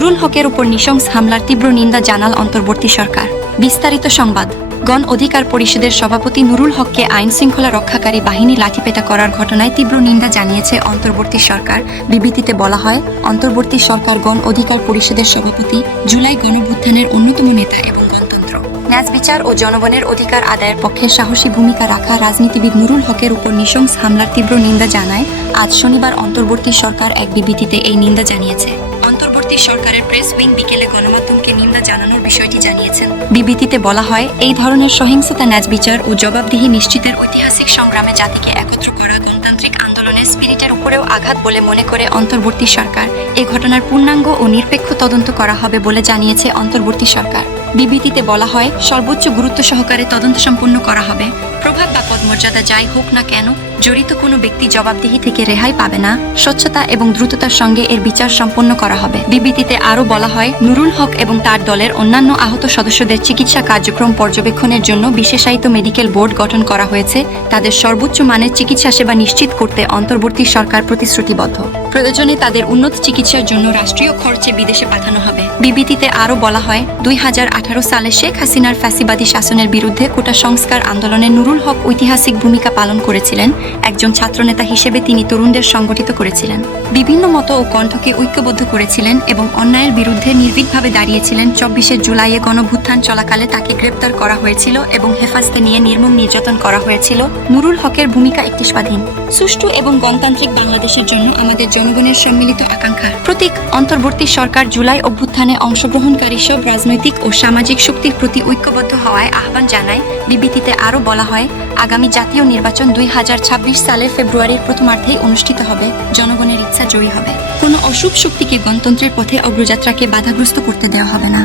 নুরুল হকের উপর নৃশংস হামলার তীব্র নিন্দা জানাল অন্তর্বর্তী সরকার। বিস্তারিত সংবাদ। গণ অধিকার পরিষদের সভাপতি নুরুল হককে আইন শৃঙ্খলা রক্ষাকারী বাহিনী লাঠিপেটা করার ঘটনায় তীব্র নিন্দা জানিয়েছে অন্তর্বর্তী সরকার। বিবৃতিতে বলা হয়, অন্তর্বর্তী সরকার গণ অধিকার পরিষদের সভাপতি জুলাই গণভ্যুত্থানের অন্যতম নেতা এবং গণতন্ত্র। ন্যাজ বিচার ও জনগণের অধিকার আদায়ের পক্ষে সাহসী ভূমিকা রাখা রাজনীতিবিদ নুরুল হকের উপর নৃশংস হামলার তীব্র নিন্দা জানায়। আজ শনিবার অন্তর্বর্তী সরকার এক বিবৃতিতে এই নিন্দা জানিয়েছে। অন্তর্বর্তী সরকারের প্রেস উইং বিকেলে গণমাধ্যমকে নিন্দা জানানোর বিষয়টি জানিয়েছেন। বিবৃতিতে বলা হয়, এই ধরনের সহিংসতা ন্যাজবিচার ও জবাবদিহি নিশ্চিতের ঐতিহাসিক সংগ্রামে জাতিকে একত্র করা গণতান্ত্রিক আন্দোলনের স্পিরিটের উপরেও আঘাত বলে মনে করে অন্তর্বর্তী সরকার। এ ঘটনার পূর্ণাঙ্গ ও নিরপেক্ষ তদন্ত করা হবে বলে জানিয়েছে অন্তর্বর্তী সরকার। বিবৃতিতে বলা হয়, সর্বোচ্চ গুরুত্ব সহকারে তদন্ত সম্পন্ন করা হবে। প্রভাব বা পদমর্যাদা যাই হোক না কেন, জড়িত কোনো ব্যক্তি জবাবদিহি থেকে রেহাই পাবে না। স্বচ্ছতা এবং দ্রুততার সঙ্গে এর বিচার সম্পন্ন করা হবে। বিবৃতিতে আরও বলা হয়, নুরুল হক এবং তার দলের অন্যান্য আহত সদস্যদের চিকিৎসা কার্যক্রম পর্যবেক্ষণের জন্য বিশেষায়িত মেডিকেল বোর্ড গঠন করা হয়েছে। তাদের সর্বোচ্চ মানের চিকিৎসা সেবা নিশ্চিত করতে অন্তর্বর্তী সরকার প্রতিশ্রুতিবদ্ধ। প্রয়োজনে তাদের উন্নত চিকিৎসার জন্য রাষ্ট্রীয় খরচে বিদেশে পাঠানো হবে। বিবৃতিতে আরও বলা হয়, দুই হাজার আঠারো সালে শেখ হাসিনার ফ্যাসিবাদী শাসনের বিরুদ্ধে কোটা সংস্কার আন্দোলনে নুরুল হক ঐতিহাসিক ভূমিকা পালন করেছিলেন। একজন ছাত্রনেতা হিসেবে তিনি তরুণদের সংগঠিত করেছিলেন। বিভিন্ন মত ও কণ্ঠকে ঐক্যবদ্ধ করেছিলেন এবং অন্যায়ের বিরুদ্ধে নির্ভীকভাবে দাঁড়িয়েছিলেন। চব্বিশে জুলাইয়ে গণভুত্থান চলাকালে তাকে গ্রেপ্তার করা হয়েছিল এবং হেফাজতে নিয়ে নির্মম নির্যাতন করা হয়েছিল। নুরুল হকের ভূমিকা একটি স্বাধীন। সুষ্ঠু এবং গণতান্ত্রিক বাংলাদেশের জন্য আমাদের জনগণের সম্মিলিত আকাঙ্ক্ষা প্রতীক অন্তর্বর্তী সরকার জুলাই অভ্যুত্থানে অংশগ্রহণকারী সব রাজনৈতিক ও সামাজিক শক্তির প্রতি ঐক্যবদ্ধ হওয়ায় আহ্বান জানায় বিবৃতিতে আরও বলা হয়, আগামী জাতীয় নির্বাচন দুই হাজার ছাব্বিশ সালের ফেব্রুয়ারির প্রথমার্ধেই অনুষ্ঠিত হবে। জনগণের ইচ্ছা জয়ী হবে। কোনো অশুভ শক্তিকে গণতন্ত্রের পথে অগ্রযাত্রাকে বাধাগ্রস্ত করতে দেওয়া হবে না।